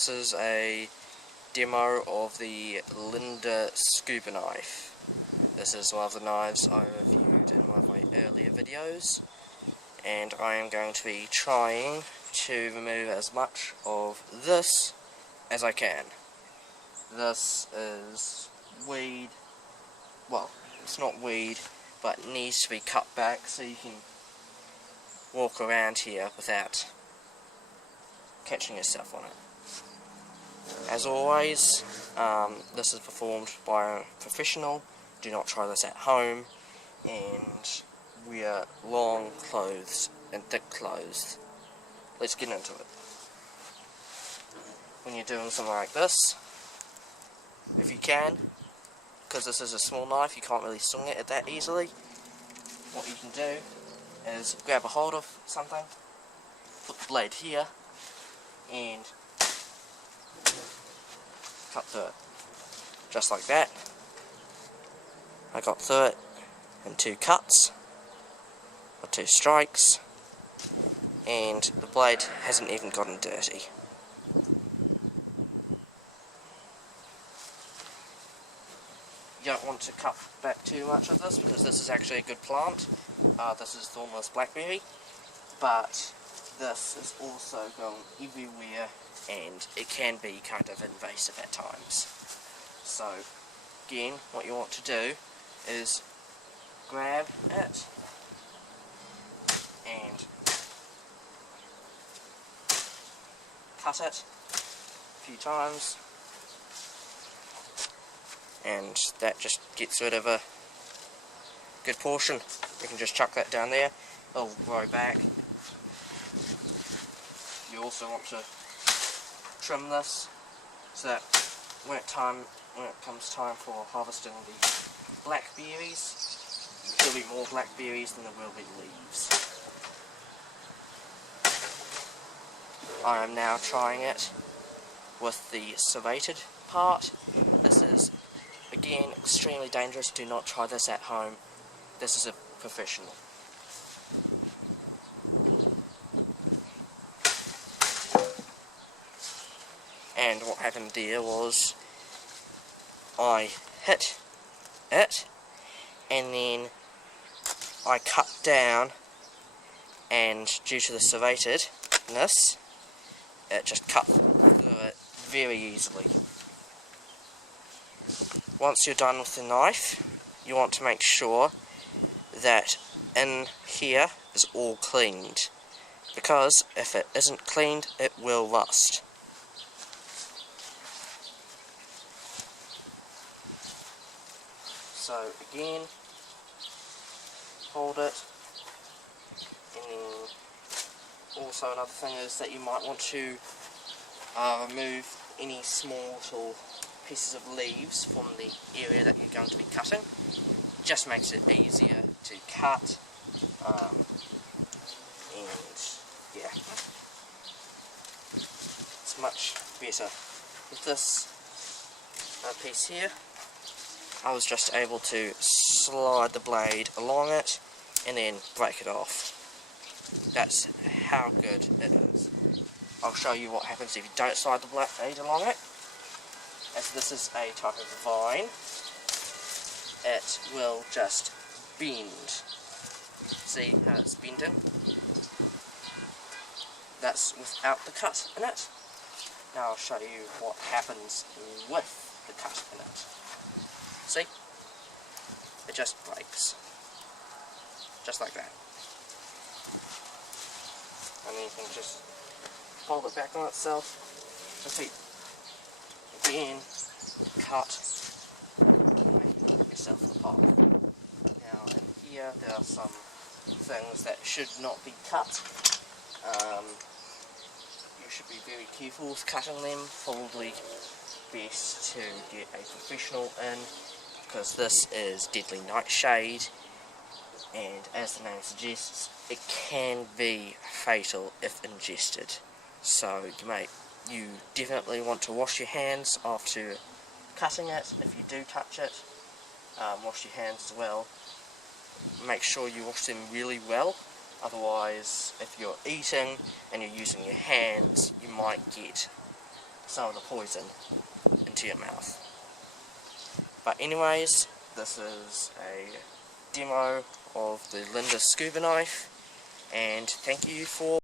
this is a demo of the Linda scuba knife. This is one of the knives I reviewed in one of my earlier videos, and I am going to be trying to remove as much of this as I can. This is weed, well, it's not weed, but it needs to be cut back so you can walk around here without catching yourself on it. As always, this is performed by a professional. Do not try this at home, and wear long clothes and thick clothes. Let's get into it. When you're doing something like this, if you can, because this is a small knife, you can't really swing it that easily, what you can do is grab a hold of something, put the blade here, and cut through it. Just like that. I got through it in 2 cuts, or 2 strikes, and the blade hasn't even gotten dirty. You don't want to cut back too much of this because this is actually a good plant. This is thornless blackberry, but this is also going everywhere and it can be kind of invasive at times. So again, what you want to do is grab it and cut it a few times, and that just gets rid of a good portion. You can just chuck that down there, it'll grow back. You also want to trim this so that when it comes time for harvesting the blackberries, there'll be more blackberries than there will be leaves. I am now trying it with the serrated part. This is again extremely dangerous. Do not try this at home. This is a professional. And what happened there was I hit it and then I cut down, and due to the serratedness it just cut through it very easily. Once you're done with the knife, you want to make sure that in here is all cleaned, because if it isn't cleaned it will rust. So again, hold it, and then also another thing is that you might want to remove any small little pieces of leaves from the area that you're going to be cutting. It just makes it easier to cut, and yeah, it's much better. With this piece here, I was just able to slide the blade along it and then break it off. That's how good it is. I'll show you what happens if you don't slide the blade along it. As this is a type of vine, it will just bend. See how it's bending? That's without the cut in it. Now I'll show you what happens with the cut in it. See? It just breaks. Just like that. And then you can just fold it back on itself. Repeat. Again, cut, make yourself a pot. Now in here there are some things that should not be cut. You should be very careful with cutting them. Probably best to get a professional in, because this is deadly nightshade, and as the name suggests, it can be fatal if ingested. So you definitely want to wash your hands after cutting it. If you do touch it, wash your hands as well. Make sure you wash them really well, otherwise if you're eating and you're using your hands, you might get some of the poison into your mouth. But anyways, this is a demo of the Linda scuba knife, and thank you for